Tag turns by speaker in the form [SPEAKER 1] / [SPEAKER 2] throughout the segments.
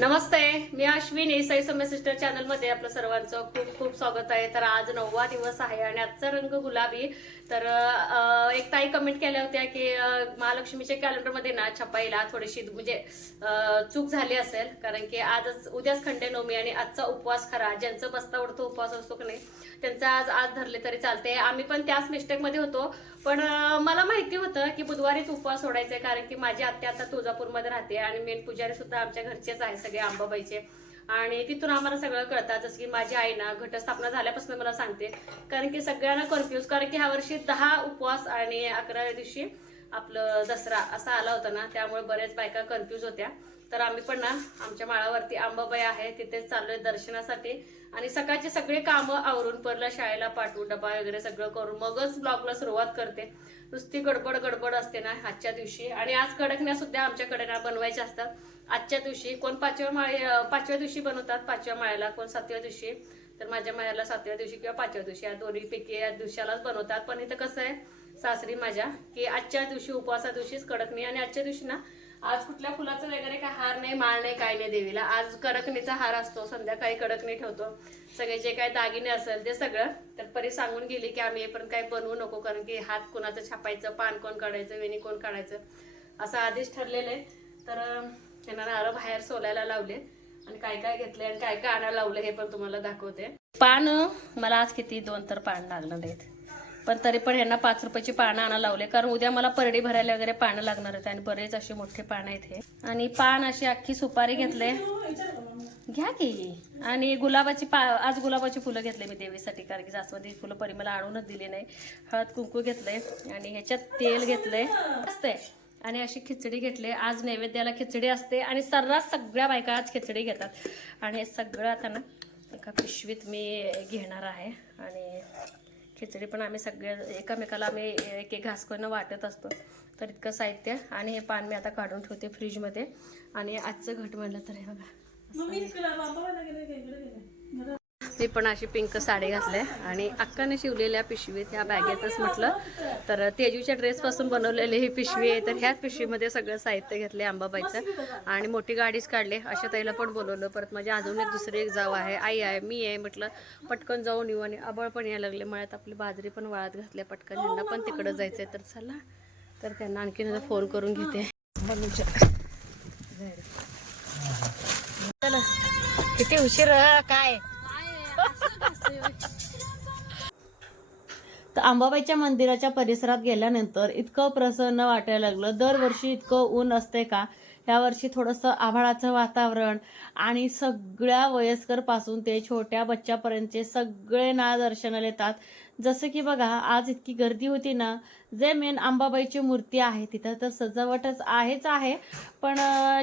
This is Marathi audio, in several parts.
[SPEAKER 1] नमस्ते. मी अश्विनी साई सोम्य सिस्टर चॅनलमध्ये आपलं सर्वांचं खूप खूप स्वागत आहे. तर आज नववा दिवस आहे आणि आजचा रंग गुलाबी. तर एक ताई कमेंट केल्या होत्या की महालक्ष्मीच्या कॅलेंडरमध्ये ना छपाईला थोडीशी म्हणजे चूक झाली असेल. कारण की आजच उद्याच खंडेनवमी आणि आजचा उपवास खरा. ज्यांचं बसता उडतो उपवास असतो की नाही त्यांचा आज आज धरले तरी चालते आम्ही पण त्याच मिस्टेकमध्ये होतो. पण मला माहिती होतं की बुधवारीच उपवास सोडायचा आहे कारण की माझी आत्या आता तुळजापूरमध्ये राहते आणि मेन पुजारी सुद्धा आमच्या घरचेच आहे सगळे अंबाबाईचे आणि तिथून आम्हाला सगळं कळतात जसं की माझी आई ना घटस्थापना झाल्यापासून मला सांगते. कारण की सगळ्यांना कन्फ्युज कारण की ह्या वर्षी दहा उपवास आणि अकराव्या दिवशी आपलं दसरा असा आला होता ना त्यामुळे बऱ्याच बायका कन्फ्युज होत्या. तर आम्ही पण ना आमच्या माळावरती आंबाबाई आहे तिथेच चाललोय दर्शनासाठी. आणि सकाळचे सगळे कामं आवरून परला शाळेला पाठवून डबा वगैरे सगळं करून मगच ब्लॉगला सुरुवात करते. नुसती गडबड गडबड असते ना आजच्या दिवशी. आणि आज कडकण्या सुद्धा आमच्याकडे ना बनवायच्या असतात. आजच्या दिवशी कोण पाचव्या माळे पाचव्या दिवशी बनवतात पाचव्या माळ्याला कोण सातव्या दिवशी. तर माझ्या माळ्याला सातव्या दिवशी किंवा पाचव्या दिवशी या दोन्हीपैकी या दिवसालाच बनवतात. पण इथं कसं आहे सासरी माझ्या की आजच्या दिवशी उपवासा दिवशीच कडकणी. आणि आजच्या दिवशी ना आज कुठल्या फुलाचं वगैरे काय हार नाही माळ नाही काय नाही देवीला. आज कडकणीचा हार असतो संध्याकाळी कडकणी ठेवतो. सगळे जे काय दागिने असेल ते सगळं. तर परी सांगून गेली की आम्ही पण काय बनवू नको कारण की हात कोणाचं छापायचं पान कोण काढायचं वेणी कोण काढायचं असं आधीच ठरलेलं आहे. तर अं, त्यांना नारळ बाहेर सोलायला लावले आणि काय काय घेतले आणि काय काय आणायला लावलं हे पण तुम्हाला दाखवते. पान मला आज किती दोन तर पान लागणार आहेत. पण तरी पण ह्यांना पाच रुपयाची पानं आणा लावले. कारण उद्या मला परडी भरायला वगैरे पानं लागणार आहेत आणि बरेच असे मोठे पानं आहेत हे. आणि पान अशी अख्खी सुपारी घेतले. घ्या की. आणि गुलाबाची पा आज गुलाबाची फुलं घेतले मी देवीसाठी कारण की जास्वंदी फुलं परी मला आणूनच दिली नाही. हळद कुंकू घेतलंय आणि ह्याच्यात तेल घेतलंय असते आणि अशी खिचडी घेतली. आज नैवेद्याला खिचडी असते आणि सर्रास सगळ्या बायका आज खिचडी घेतात. आणि हे सगळं आता ना एका पिशवीत मी घेणार आहे. आणि खिचडी पण आम्ही सगळे एकामेकाला आम्ही एक एक घासकोनं वाटत असतो. तर इतकं साहित्य आणि हे पान मी आता काढून ठेवते फ्रीजमध्ये. आणि आजचं घट म्हणलं तर हे बघा. मी पण अशी पिंक साडी घातली आणि अक्काने शिवलेल्या पिशवीत ह्या बॅगेतच म्हटलं. तर तेजूच्या ड्रेसपासून बनवलेली ही पिशवी आहे. तर ह्याच पिशवीमध्ये सगळं साहित्य घेतले अंबाबाईचं. आणि मोठी गाडीच काढली. अशा ताईला पण बोलवलं. परत माझ्या अजून एक दुसरी एक जाव आहे. आई आहे मी आहे म्हटलं पटकन जाऊन येऊ. आणि आबळ पण यायला लागले. मळ्यात आपली बाजरी पण वाळत घातल्या पटकन. यांना पण तिकडं जायचंय. तर चला. तर त्यांना आणखीन आता फोन करून घेते. चला. किती उशीर काय? तर अंबाबाईच्या मंदिराच्या परिसरात गेल्यानंतर इतकं प्रसन्न वाटायला लागलं. दरवर्षी इतकं ऊन असते का? यावर्षी थोडंसं आभाळाचं वातावरण आणि सगळ्या वयस्करपासून ते छोट्या बच्च्यापर्यंतचे सगळे ना दर्शनाला येतात. जसं की बघा आज इतकी गर्दी होती ना जे मेन अंबाबाईची मूर्ती आहे तिथं तर सजावटच आहेच आहे. पण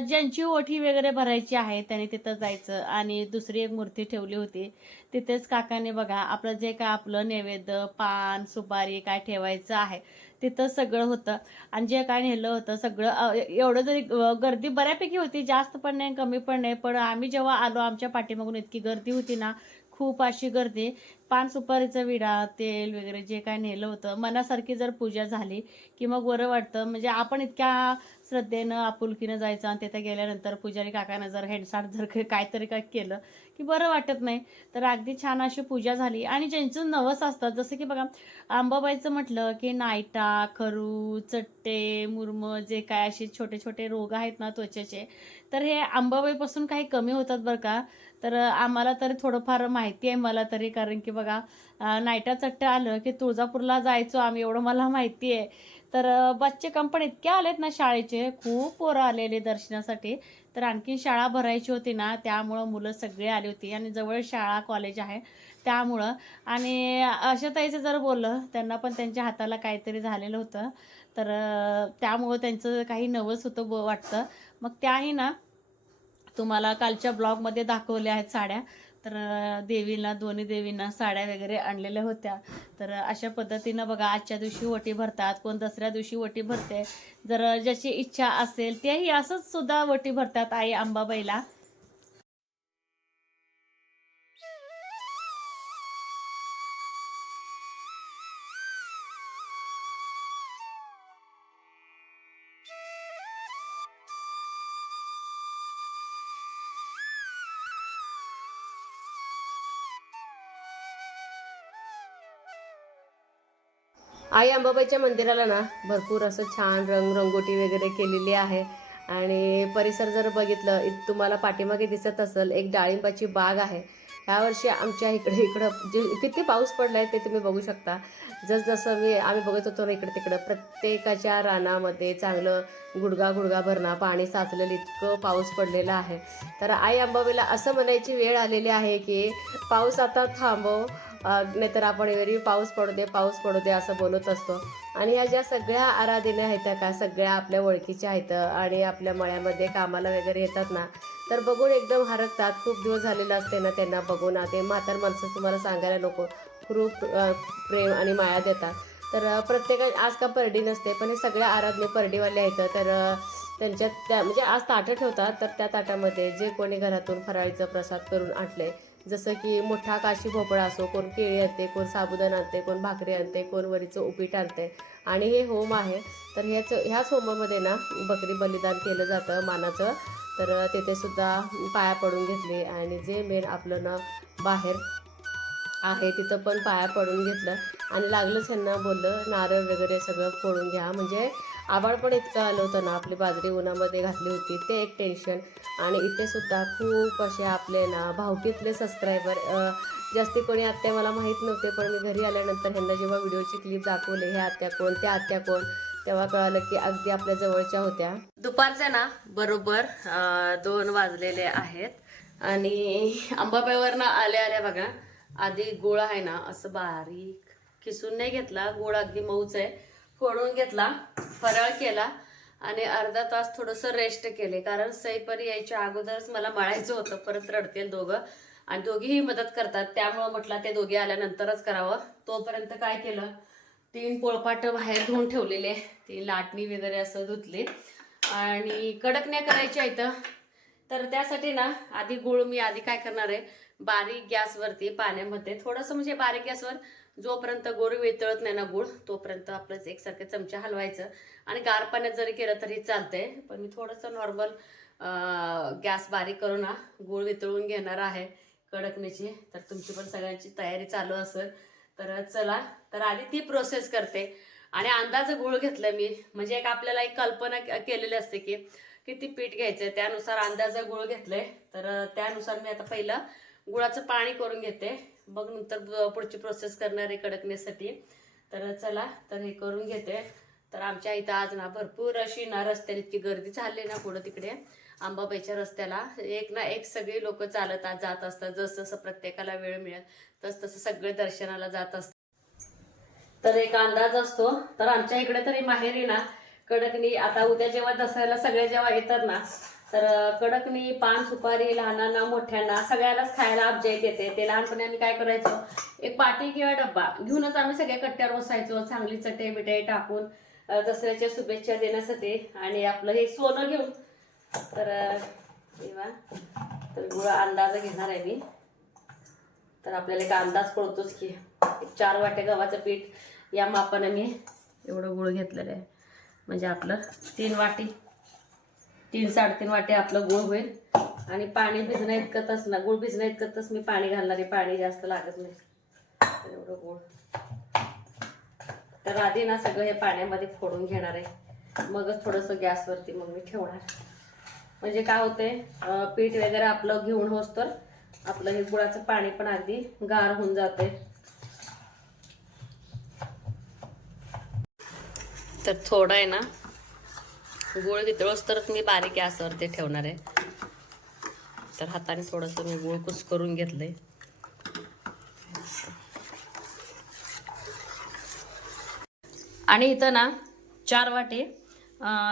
[SPEAKER 1] ज्यांची ओठी वगैरे भरायची आहे त्यांनी तिथं जायचं आणि दुसरी एक मूर्ती ठेवली होती. तिथेच काकाने बघा आपलं जे काय आपलं नैवेद्य पान सुपारी काय ठेवायचं आहे तिथं सगळं होतं. आणि जे काय नेलं होतं सगळं एवढं जरी गर्दी बऱ्यापैकी होती जास्त पण नाही कमी पण नाही पण आम्ही जेव्हा आलो आमच्या पाठीमागून इतकी गर्दी होती ना खूप अशी गर्दी. पान सुपारीचा विडा तेल वगैरे जे काय नेलं होतं मनासारखी जर पूजा झाली की मग बरं वाटतं. म्हणजे आपण इतक्या श्रद्धेनं आपुलकीनं जायचं आणि तिथे गेल्यानंतर पुजारी काकानं जर हेडसाट जर काय तरी काय केलं की बरं वाटत नाही. तर अगदी छान अशी पूजा झाली. आणि ज्यांचं नवस असतात जसं की बघा आंबाबाईचं म्हटलं की नायटा खरू चट्टे मुरम जे काय असे छोटे छोटे रोग आहेत ना त्वचेचे तर हे आंबाबाईपासून काही कमी होतात बरं का. तर आम्हाला तरी थोडंफार माहिती आहे मला तरी कारण की बघा नायटा चट्ट आलं की तुळजापूरला जायचो आम्ही एवढं मला माहिती आहे. तर बच्चे कंपनी इतके आलेत ना शाळेचे खूप पोरं आलेले दर्शनासाठी. तर आणखीन शाळा भरायची होती ना त्यामुळं मुलं सगळे आली होती. आणि जवळ शाळा कॉलेज आहे त्यामुळं. आणि अशा ताईचं जर बोललं त्यांना पण त्यांच्या हाताला काहीतरी झालेलं होतं. तर त्यामुळं त्यांचं काही नवस होतं ब वाटतं. मग त्याही ना तुम्हाला कालच्या ब्लॉगमध्ये दाखवल्या आहेत साड्या. तर देवीला दोन्ही देवींना साड्या वगैरे आणलेल्या होत्या. तर अशा पद्धतीनं बघा आजच्या दिवशी वटी भरतात कोण दसऱ्या दिवशी वटी भरते. जर ज्याची इच्छा असेल तेही असंच सुद्धा वटी भरतात आई अंबाबाईला आई अंबाबाईच्या मंदिराला ना भरपूर असं छान रंग रंगोटी वगैरे केलेली आहे. आणि परिसर जर बघितलं इत- तुम्हाला पाठीमागे दिसत असेल एक डाळिंबाची बाग आहे. ह्या वर्षी आमच्या इकडे इकडं जे किती पाऊस पडला आहे ते तुम्ही बघू शकता. जसजसं मी आम्ही बघत होतो ना इकडे तिकडं प्रत्येकाच्या रानामध्ये चांगलं गुडगा गुडगा भरणा पाणी साचलेलं इतकं पाऊस पडलेला आहे. तर आई अंबाबाईला असं म्हणायची वेळ आलेली आहे की पाऊस आता थांबव नाहीतर आपण एरवी पाऊस पडू दे पाऊस पडू दे असं बोलत असतो. आणि ह्या ज्या सगळ्या आराधने आहेत का सगळ्या आपल्या ओळखीच्या आहेत आणि आपल्या मळ्यामध्ये कामाला वगैरे येतात ना तर बघून एकदम हरकतात. खूप दिवस झालेलं असते ना त्यांना बघून. ते म्हातार माणसं तुम्हाला सांगायला नको. खूप प्रेम आणि माया देतात. तर प्रत्येका आज का परडी नसते पण हे सगळ्या आराधने परडीवाले आहेत. तर त्यांच्यात त्या म्हणजे आज ताटं ठेवतात तर त्या ताटामध्ये जे कोणी घरातून फराळीचा प्रसाद करून आणले जसं की मोठा काशी भोपळा असो कोण केळी आणते कोण साबुदाणा आणते कोण भाकरी आणते कोण वरीचं उपीट आणते. आणि हे होम आहे. तर ह्याच ह्याच होमामध्ये ना बकरी बलिदान केलं जातं मानाचं. तर तिथेसुद्धा पाया पडून घेतले आणि जे मेन आपलं ना बाहेर आहे तिथं पण पाया पडून घेतलं. आणि लागलंच ह्यांना बोललं नारळ वगैरे सगळं फोडून घ्या. म्हणजे आबाळ पण इतकं आलं होतं ना आपली बाजरी उन्हामध्ये घातली होती ते एक टेन्शन आणि इथे सुद्धा खूप असे आपले ना भावकीतले सबस्क्रायबर जास्ती कोणी आत्या मला माहीत नव्हते पण मी घरी आल्यानंतर ह्यांना जेव्हा व्हिडिओची क्लिप दाखवले हे आत्या कोण त्या आत्या कोण तेव्हा कळालं की अगदी आपल्या जवळच्या होत्या. दुपारच्या ना बरोबर दोन वाजलेले आहेत. आणि आंबाबाईवरनं आल्या आल्या बघा आधी गोळा आहे ना असं बारीक किसून नाही घेतला गोळ अगदी मऊच आहे. फोडून घेतला फराळ केला आणि अर्धा तास थोडंसं रेस्ट केले. कारण सईपरी यायच्या अगोदरच मला मळायचं होतं परत रडतील दोघं. आणि दोघीही मदत करतात. त्यामुळं म्हटलं ते दोघे आल्यानंतरच करावं. तोपर्यंत काय केलं? तीन पोळपाट बाहेर धुवून ठेवलेले. ती लाटणी वगैरे असं धुतली. आणि कडकण्या करायच्या इथं. तर त्यासाठी ना आधी गुळ मी आधी काय करणार आहे? बारीक गॅसवरती पाण्यामध्ये थोडंसं म्हणजे बारीक गॅसवर जोपर्यंत गोड वितळत नाही ना गुळ तोपर्यंत आपलंच एकसारखं चमचा हलवायचं. आणि गार पाण्यात जरी केलं तरी चालतंय पण मी थोडंसं नॉर्मल गॅस बारीक करून ना गुळ वितळून घेणार आहे कडकण्याची तर तुमची पण सगळ्यांची तयारी चालू असेल तर चला तर आधी ती प्रोसेस करते. आणि अंदाज गुळ घेतलं मी म्हणजे एक आपल्याला एक कल्पना केलेली असते की किती पीठ घ्यायचं त्यानुसार अंदाज गुळ घेतलंय. तर त्यानुसार मी आता पहिलं गुळाचं पाणी करून घेते. मग नंतर पुढची प्रोसेस करणार आहे कडकण्यासाठी. तर चला तर हे करून घेते. तर आमच्या इथं आज ना भरपूर अशी ना रस्त्याने इतकी गर्दी चालली ना पुढं तिकडे. अंबाबाईच्या रस्त्याला. एक ना एक सगळी लोक चालत जात असतात. जसं जसं प्रत्येकाला वेळ मिळेल तस तसं सगळे दर्शनाला जात असतात. तर एक अंदाज असतो. तर आमच्या इकडे तरी माहेरी ना कडकणी आता उद्या जेव्हा दसऱ्याला सगळे जेव्हा येतात ना तर कडकणी पान सुपारी लहानांना मोठ्यांना सगळ्यालाच खायला अपजाईत येते. ते लहानपणी आम्ही काय करायचो? एक पाटी किंवा डब्बा घेऊनच आम्ही सगळ्या कट्ट्यावर बसायचो चांगली चटई बिटई टाकून दसऱ्याच्या शुभेच्छा देण्यासाठी आणि आपलं हे सोनं घेऊन. तर किंवा तेव्हा तर गुळ अंदाज घेणार आहे मी. तर आपल्याला एक अंदाज कळतोच की एक चार वाटे गव्हाचं पीठ या मापाने मी एवढं गुळ घेतलेलं आहे. म्हणजे आपलं तीन वाटी. तीन साडेतीन वाटे आपलं गुळ होईल. आणि पाणी भिजणं इतकंच ना गुळ भिजणं इतकंच मी पाणी घालणार आहे. पाणी जास्त लागत नाही. एवढं गुळ तर आधी ना सगळं हे पाण्यामध्ये फोडून घेणार आहे. मगच थोडंसं गॅसवरती मग मी ठेवणार. म्हणजे काय होते पीठ वगैरे आपलं घेऊन होस तर आपलं हे गुळाचं पाणी पण अगदी गार होऊन जाते तर थोडं आहे ना गुळ वितळोस तरच मी बारीक गॅसवरती ठेवणार आहे. तर हाताने थोडंसं मी गुळ कुस करून घेतलंय. आणि इथं ना चार वाटी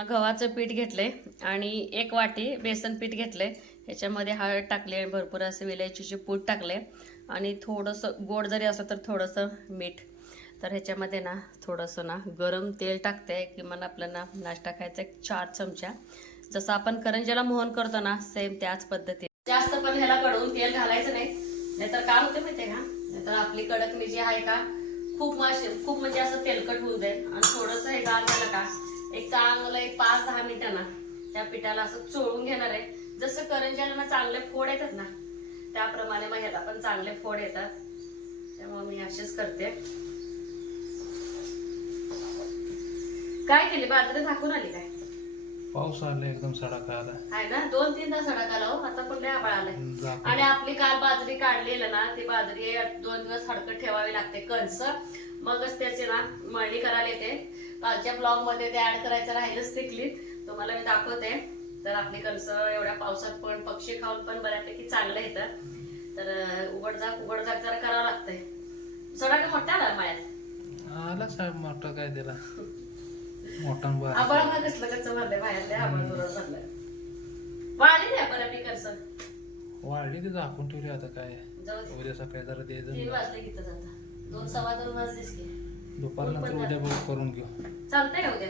[SPEAKER 1] गव्हाचं पीठ घेतलंय आणि एक वाटी बेसन पीठ घेतलंय. ह्याच्यामध्ये हळद टाकले भरपूर असं विलायचीचे पूड टाकले. आणि थोडंसं गोड जरी असलं तर थोडंसं मीठ. तर ह्याच्यामध्ये ना थोडंसं ना गरम तेल टाकते किमान आपलं ना नाश्ता खायचा एक चार चमचा. जसं आपण करंजाला मोहन करतो ना सेम त्याच पद्धतीने. जास्त पण ह्याला कडवून तेल घालायचं नाही. नाहीतर काय होते माहितीये का? नाहीतर आपली कडकणी जी आहे का खूप माशी खूप म्हणजे असं तेलकट होऊ दे. आणि थोडंसं हे गार झालं का एक चांगलं एक पाच दहा मिनिटांना त्या पिठाला असं चोळून घेणार आहे. जसं करंजाला ना चांगले फोड येतात ना त्याप्रमाणे मग ह्याला पण चांगले फोड येतात. त्यामुळे मी असेच करते. काय केली? बाजरी झाकून आली काय?
[SPEAKER 2] पाऊस आला एकदम सडाका आला.
[SPEAKER 1] आहे ना? दोन तीन तास सडक आला हो. आता पण लय आबाळ आलाय.
[SPEAKER 2] झाकून.
[SPEAKER 1] आणि आपली काल बाजरी काढलेलं ना ती बाजरी दोन दिवस हडकत ठेवावी लागते कणस. मगच त्याचे ना मळणी करायला येते. कालच्या ब्लॉगमध्ये ते ऍड करायचं राहिलंच ते तुम्हाला मी दाखवते. तर आपली कणस एवढ्या पावसात पण पक्षी खाऊन पण बऱ्यापैकी चांगलं येतं. तर अं, उघडझाक उघडझाक जरा करावं लागतंय. सडा मोठा आला मायात
[SPEAKER 2] आला साहेब मोठा काय दिला. मोठा न बारीक.
[SPEAKER 1] आबाळ कसलं कसं भरलंय बाहेर लय आबाळ जोरात भरलंय. वाढली नाही बऱ्यापैकी कणस
[SPEAKER 2] वाढली ती झाकून ठेवली आता काय?
[SPEAKER 1] जाऊ दे.
[SPEAKER 2] उद्या सकाळी जरा दे
[SPEAKER 1] तीन वाजले दोन सव्वा दोन वाजलेच की.
[SPEAKER 2] दुपारनंतर उद्या बघ करून घेऊ.
[SPEAKER 1] चालतंय का उद्या?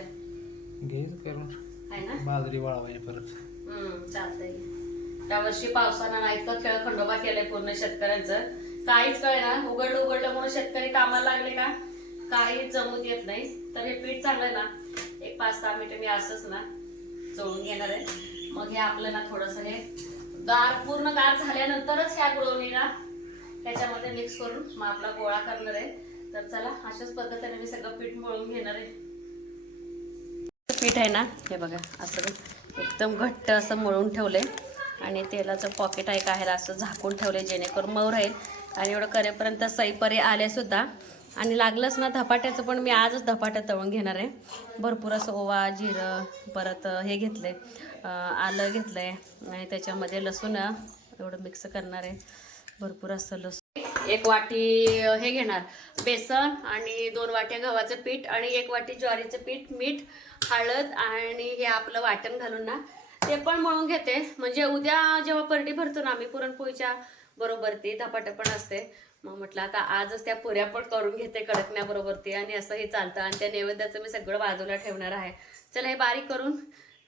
[SPEAKER 2] घे करून.
[SPEAKER 1] आहे ना?
[SPEAKER 2] बाजरी वाळवायची परत.
[SPEAKER 1] हम्म चालतंय. यावर्षी पावसानं नाही तर खेळ खंडोबा केलाय पूर्ण शेतकऱ्यांचं. काहीच कळे ना उघडलं उघडलं म्हणून शेतकरी कामाला लागले का? काही जमूत येत नाही. तर हे पीठ चांगलं ना? एक पाच सहा मिनिटं मी असंच ना चोळून घेणार आहे. मग हे आपलं ना थोडस हे गार पूर्ण गार झाल्यानंतरच ह्या गुळवणीला त्याच्यामध्ये मिक्स करून मग आपला गोळा करणार आहे. तर चला अशाच पद्धतीने मी सगळं पीठ मळून घेणार आहे. पीठ आहे ना हे बघा असं एकदम घट्ट असं मळून ठेवलंय. आणि तेलाचं पॉकेट आहे का आहे असं झाकून ठेवले जेणेकरून मऊ राहील. आणि एवढं करेपर्यंत सईपरे आले सुद्धा आणि लागलंच ना धपाट्याचं पण मी आजच धपाट्या तळून घेणार आहे. भरपूर असं ओवा जिरं परत हे घेतलं आहे आलं घेतलं आहे आणि त्याच्यामध्ये लसूण एवढं मिक्स करणार आहे. भरपूर असं लसूण. एक वाटी हे घेणार. बेसन आणि दोन वाट्या गव्हाचं पीठ आणि एक वाटी ज्वारीचं पीठ मीठ हळद आणि हे आपलं वाटण घालून ना ते पण मळून घेते. म्हणजे उद्या जेव्हा परडी भरतो ना आम्ही पुरणपोळीच्या बरोबर ती धपाटे पण असते. मग म्हटलं आता आजच त्या पुऱ्या पण करून घेते कडकण्याबरोबर ती आणि असं हे चालतं आणि त्या नैवेद्याचं मी सगळं बाजूला ठेवणार आहे. चला हे बारीक करून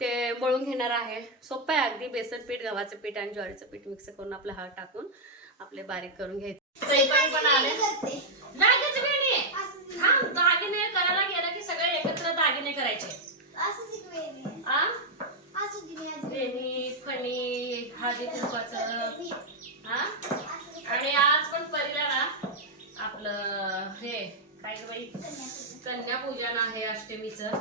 [SPEAKER 1] ते मळून घेणार आहे. सोपं आहे अगदी बेसन पीठ गव्हाचं पीठ आणि ज्वारीचं पीठ मिक्स करून आपलं हळद टाकून आपले बारीक करून घ्यायचे. स्वयंपाक पण आले. दागिने वेणी थांब दागिने करायला गेलं की सगळे एकत्र दागिने करायचे. फणी हळदी कुंकवाचं. हा? आणि आज पण परीला ना आपलं हे काय बाई? कन्यापूजन आहे अष्टमीचं.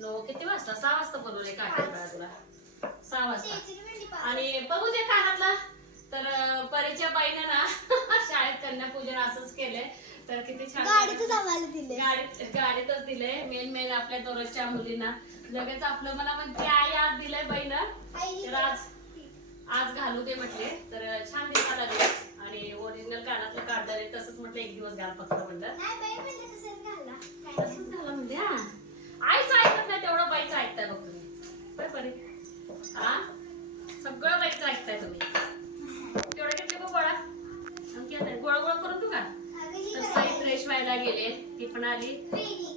[SPEAKER 1] नो किती वाजता? सहा वाजता बोलवले काय तुला सहा वाजता. आणि बघू दे कानातला. तर परीच्या बाईने ना शाळेत कन्यापूजन असंच केलंय. तर किती छान
[SPEAKER 3] गाडीतच आम्हाला दिले
[SPEAKER 1] गाडीत गाडीतच दिलंय. मेन मेन आपल्या दररोजच्या मुलींना. लगेच आपलं मला म्हणते आई आज दिलंय बाईनं. तर आज आज घालू दे म्हटले तर छान दिसायला लागले. आणि ओरिजिनल कानातलं काढलं तसंच म्हटलं एक दिवस घाल फक्त म्हणलं तसंच घाला. म्हणजे हा. आईचं ऐकत नाही तेवढं बाईचं ऐकताय बघ तुम्ही. हा? सगळं बाईचं ऐकताय तुम्ही. तेवढं घेतले बघ गोळा? आणखी आता गोळा गोळा करून देऊ का? तर साई फ्रेश व्हायला गेले. ती पण आली.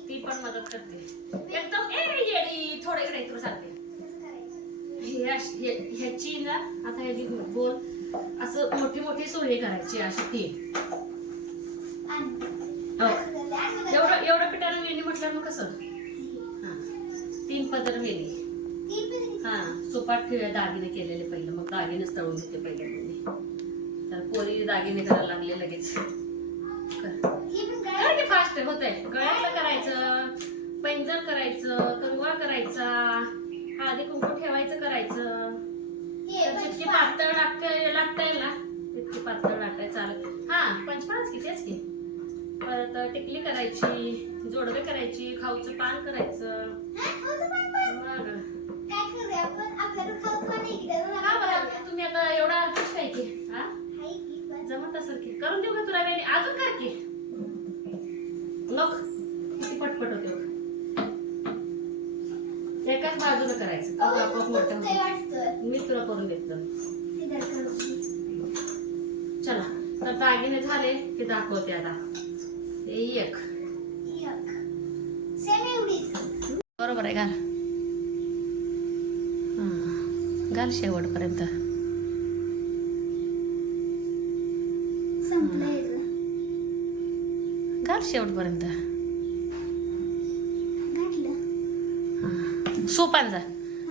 [SPEAKER 1] ती पण मदत करते. एकदम ए येडी थोडे इकडे इकडे सांगते ह्याची ना आता ह्याची बोल असं मोठी मोठी सोळी करायची अशी तीन. हो. एवढं एवढं पिठानं वेणी म्हटलं मग कसं. तीन पदर वेणी हा सुपाट ठेव दागिने केलेले पहिलं. मग दागिनेच तळून घेते पहिले म्हणजे तर पोरी दागिने करायला लागले लगेच. कर. ते फास्ट होत आहे गळ्यातलं करायचं पैंजण करायचं कंगवा करायचा. हळदी कुंकू ठेवायचं करायचं. जितकी पातळ लागत लागतंय ना तितकी पातळ लागताय चालत हा पंचपाच की तेच की. परत टिकली करायची जोडवे करायची खाऊचं पान करायचं. मग. बरं तुम्ही आता एवढा आर्टिस्ट आहे की हा जमत असेल की. करून देऊ का तुला वेणी अजून कर की. लोक किती पटपट होते एकाच बाजूला करायचं. तो आपोआप मोठं होतं. मी तुला करून देतो. चला तर दागिने झाले ते दाखवते आता. हे एक. बरोबर आहे घाल. हा. घाल शेवटपर्यंत. घाल शेवटपर्यंत. सोपान जा.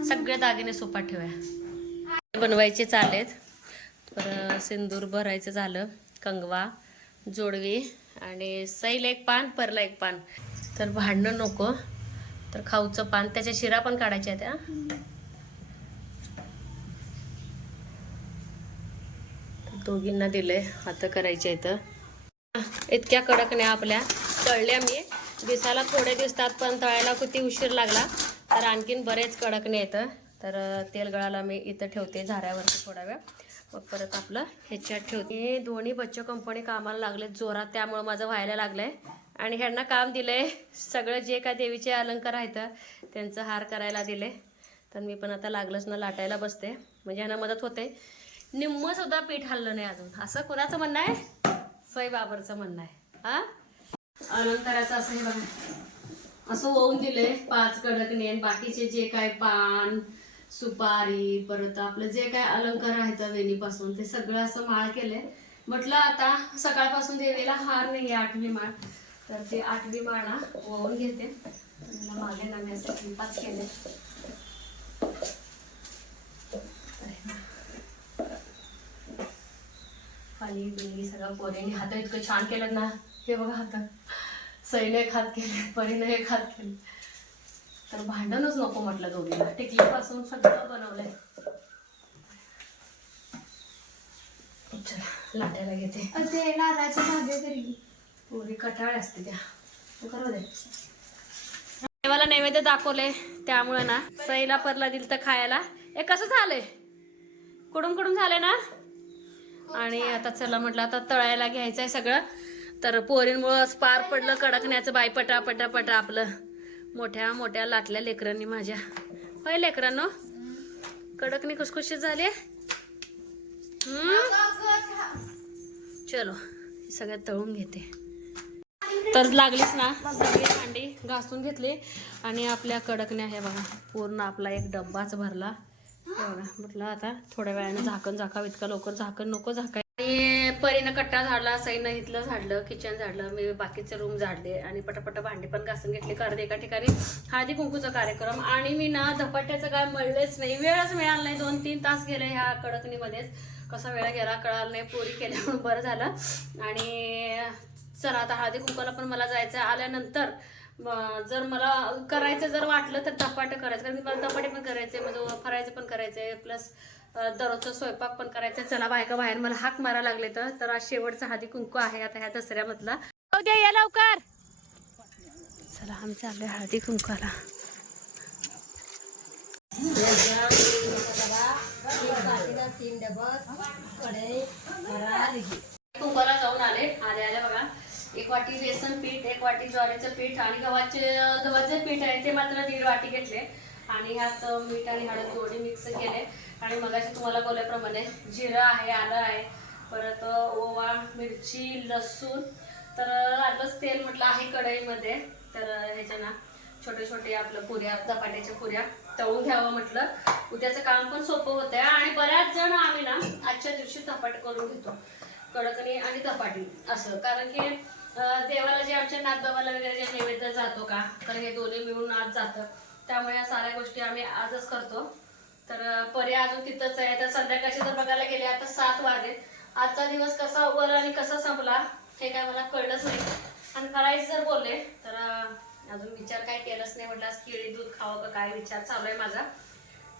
[SPEAKER 1] सगळे दागिने सोपात ठेवा बनवायचे चालेत. तर सिंदूर भरायचं झालं. कंगवा जोडवी आणि सैल एक पान परला एक पान. तर भांडणं नको. तर खाऊचं पान. त्याच्या शिरा पण काढायच्या त्या दोघींना दिले आता करायचे इथं इतक्या कडक नाही आपल्या. तळल्या मी. दिसायला थोडे दिसतात पण तळायला किती उशीर लागला. तर आणखीन बरेच कडक नाही येतं तर तेल गळाला मी इथं ठेवते झाऱ्यावरती थोडा वेळ. मग परत आपलं ह्याच्यात ठेवते. हे दोन्ही बच्चो कंपनी कामाला लागले जोरात त्यामुळं माझं व्हायला लागलंय. आणि ह्यांना काम दिलंय. सगळं जे काय देवीचे अलंकार आहेत त्यांचं हार करायला दिले तर मी पण आता लागलंच ना लाटायला बसते. म्हणजे ह्यांना मदत होते. निम्म सुद्धा पीठ हल्लं नाही अजून. असं कुणाचं म्हणणं आहे? सई बाबरचं म्हणणं आहे. हा? अलंकाराचं असं हे बघा. असं होऊन दिले पाच कडकने बाकीचे जे काय पान सुपारी परत आपलं जे काय अलंकार आहेत वेणीपासून ते सगळं असं माळ केलंय. म्हटलं आता सकाळपासून देवीला हार नाही आठवी माळ तर ते आठवी माळ ना ओवून घेते मागे ना मी असं पाच केले. खाली बिली सगळं पोरीने हात इतकं छान केलं ना. हे बघा हात सैने हात केले परीने एक हात केले. तर भांडणच नको म्हटलं दोघीला टिकलीपासून सगळं बनवलंय. चला लाटायला घेते.
[SPEAKER 3] ते नारळाच्या भाज्या तरी
[SPEAKER 1] पोरी कटाळ असते त्या. करू दे. देवाला नैवेद्य दाखवले त्यामुळे ना सईला परला दिल तर खायला. हे कसं झालंय? कुडून कुडून झालंय ना? आणि आता चला म्हटलं आता तळायला घ्यायचंय सगळं. तर पोरींमुळं पार पडलं कडकण्याचं बाय पटा पटा पटा आपलं. मोठ्या मोठ्या लाटल्या लेकरांनी माझ्या. होय लेकरांनो? कडकणी खुसखुशीत झाली? चलो सगळ्यात तळून घेते. तर लागलीच ना सगळी भांडी घासून घेतली. आणि आपल्या कडकण्या हे बघा पूर्ण आपला एक डब्बाच भरला. हे बघा म्हटलं आता थोड्या वेळाने झाकण झाकाव. इतका लवकर झाकण नको झाकाय परीनं कट्टा झाडला सईनं इथलं झाडलं किचन झाडलं मी बाकीचे रूम झाडले आणि पटापट भांडी पण घासून घेतली. कारण एका ठिकाणी हळदी कुंकूचा कार्यक्रम आणि मी ना धपाट्याचं काय म्हणलेच नाही. वेळच मिळाला नाही. दोन तीन तास गेले ह्या कडकणीमध्येच. कसा वेळ गेला कळाला नाही. पोरी केल्या म्हणून बरं झालं. आणि चला आता हळदी कुंकाला पण मला जायचं आल्यानंतर जर मला करायचं जर वाटलं तर धपाटं करायचं. कारण मला धपाटे पण करायचे म्हणजे फरायचं पण करायचंय प्लस दररोजचा स्वयंपाक पण करायचा. चला बायका बाहेर मला हाक मारा लागले तर. तर आज शेवटचा हळदी कुंकू आहे आता ह्या दसऱ्यामधला. उद्या या लवकर. चला आम्ही चाललोय हळदी कुंकाला. कुंकाला जाऊन आले. आले आले बघा. एक वाटी बेसन पीठ एक वाटी ज्वारीचं पीठ आणि गव्हाचे गव्हाचे पीठ आहे ते मात्र दीड वाटी घेतले. आणि ह्यात मीठ आणि हळद दोन्ही मिक्स केले. आणि मगाशी तुम्हाला बोलल्याप्रमाणे जिरं आहे आलं आहे. परत ओवा मिरची लसूण. तर आलंच तेल म्हटलं आहे कढईमध्ये. तर ह्याच्या ना छोटे छोटे आपलं पुऱ्या धपाट्याच्या पुऱ्या तळून घ्यावं म्हटलं. उद्याचं काम पण सोपं होतंय. आणि बऱ्याच जण आम्ही ना आजच्या दिवशी धपाट करून घेतो. कडकणी आणि धपाटी असं. कारण की देवाला जे आमच्या नाथबाबाला वगैरे जे नैवेद्य जातो का तर हे दोन्ही मिळून आज जातं. त्यामुळे या साऱ्या गोष्टी आम्ही आजच करतो. तर अं, परी अजून तिथंच आहे. तर संध्याकाळचे जर बघायला गेले आता सात वाजे आजचा दिवस कसा वर आणि कसा संपला हे काय मला कळलंच नाही. आणि करायचं जर बोलले तर अजून विचार काय केलाच नाही. म्हटलं केळी दूध खावं का काय विचार चालू आहे माझा.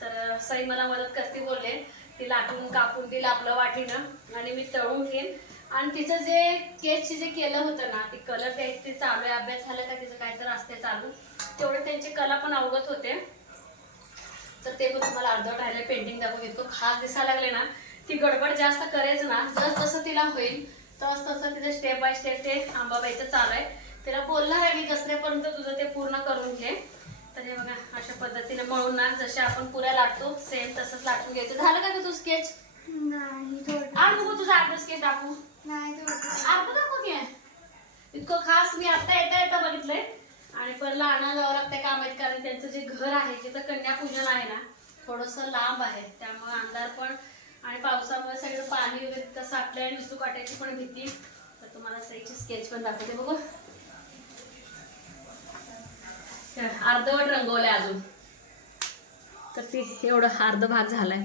[SPEAKER 1] तर सई मला मदत करते बोलले. ती लाटून कापून दिलं आपलं वाटीनं. आणि मी तळून घेईन. आणि तिचं जे केसचे जे केलं होतं ना ती कलर द्यायची ते चालू आहे. अभ्यास झाला का तिचं काय तर असते चालू. तेवढे त्यांची कला पण अवगत होते. तर ते पण तुम्हाला अर्धवट राहिले पेंटिंग दाखवून घेतो खास दिसायला लागले ना ती गडबड जास्त करेच ना जस जसं तिला होईल तस तसं तिचं स्टेप बाय स्टेप ते आंबाबाईचं चालू आहे. तिला बोलणार आहे मी दसऱ्यापर्यंत तुझं ते पूर्ण करून घे. तर हे बघा अशा पद्धतीने मळून ना जसे आपण पुऱ्या लाटतो सेम तसंच लाटून घ्यायचं. झालं का तू स्केच
[SPEAKER 3] नाही
[SPEAKER 1] बघू तुझं अर्ध स्केच दाखवू
[SPEAKER 3] नाही
[SPEAKER 1] अर्ध दाखवू घे इतकं खास मी आता येता येता बघितलंय. आणि परला आणायला जावं लागतंय कामात कारण त्यांचं जे घर आहे जिथं कन्यापूजन आहे ना थोडस लांब आहे. त्यामुळे अंधार पण आणि पावसामुळे सगळं पाणी वगैरे तिथं साठलं आणि विसू काटायची पण भीती. तर तुम्हाला सईची स्केच पण दाखवते. बघू. अर्धवट रंगवलंय अजून. तर ते एवढं अर्ध भाग झालाय.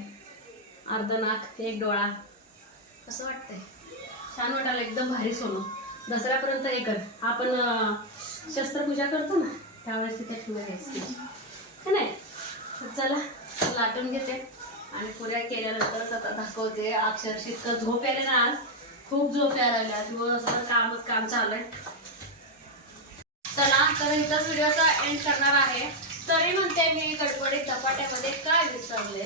[SPEAKER 1] अर्ध नाक एक डोळा. कसं वाटतंय? छान वाटायला एकदम भारी सोनं. दसऱ्यापर्यंत हे कर. आपण शस्त्रपूजा करतो ना त्यावेळेस तिथे ठेवायची है नाही? चला लाटून घेते. आणि पुऱ्या केल्यानंतरच आता दाखवते. अक्षरशः इतकं झोप यायला ना आज. खूप झोप यायला लागल्या दिवस कामच काम चालू आहे चला तर इथंच व्हिडिओचा एंड करणार आहे. तरी म्हणते मी गडबडीत धपाट्यामध्ये काय विसरले?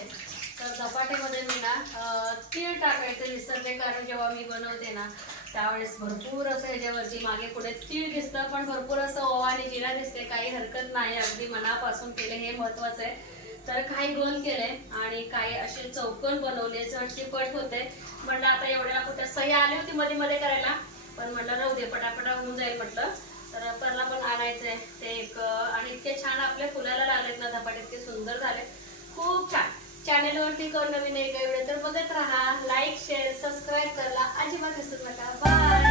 [SPEAKER 1] तर धपाट्यामध्ये मी ना तीळ टाकायचे विसरले कारण जेव्हा मी बनवते ना त्यावेळेस भरपूर असं ह्याच्यावरती मागे पुढे तीळ दिसतं पण भरपूर असं ओवा आणि जिरा दिसते काही हरकत नाही. अगदी मनापासून केले हे महत्वाचं आहे. तर काही गोल केले आणि काही असे चौकोन बनवले झटपट होते. म्हणलं आता एवढ्या कुठे सही आली होती मध्ये मध्ये करायला पण म्हटलं राहू दे पटापटा होऊन जाईल म्हटलं. तर परला पण आणायचंय ते एक आणि इतके छान आपले फुलाला लागलेत ना धपाटे इतके सुंदर झाले. खूप छान. चॅनेलवरती कोण नवीन आहे का एवढे तर बघत राहा. लाईक शेअर सबस्क्राईब करा अजिबात विसरू नका. बाय